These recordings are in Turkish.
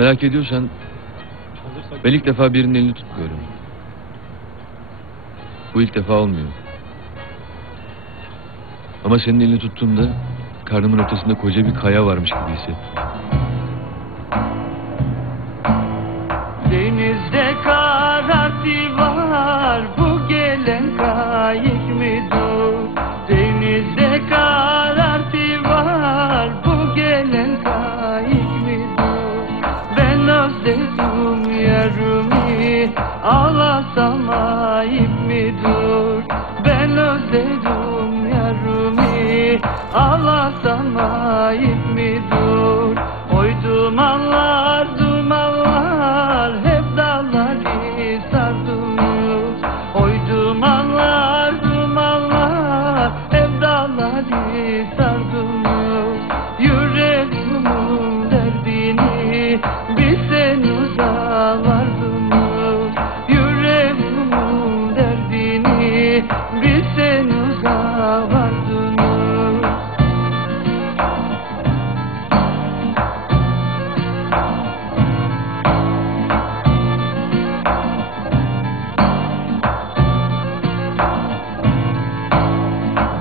Merak ediyorsan ben ilk defa birinin elini tutmuyorum. Bu ilk defa olmuyor. Ama senin elini tuttuğumda karnımın ortasında koca bir kaya varmış gibi hissettim. Denizde karartı ağlasam ayıp mıdır? Ben özledim yarımı. Ağlasam ayıp mıdır? Oy dumanlar dumanlar hep dağları sardınız Oy dumanlar dumanlar hep dağları sardınız Yüreğimin derdini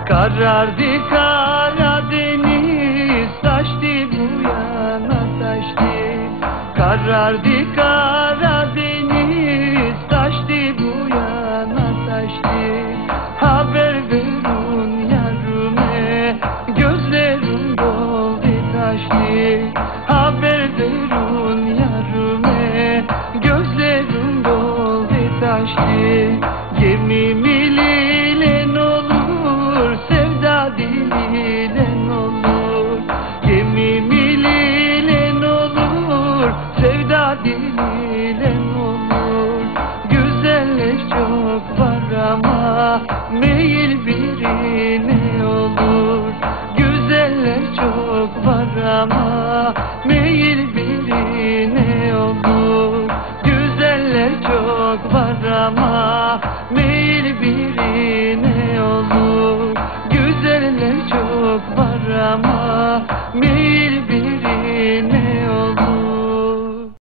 Karardı Karadeniz taştı bu yana taştı. Karardı Karadeniz taştı bu yana taştı. Haber verin yarime gözlerim doldu taştı. Haber verin yarime gözlerim doldu taştı meyil birine olur. Güzeller çok var ama meyil birine olur. Güzeller çok var ama meyil birine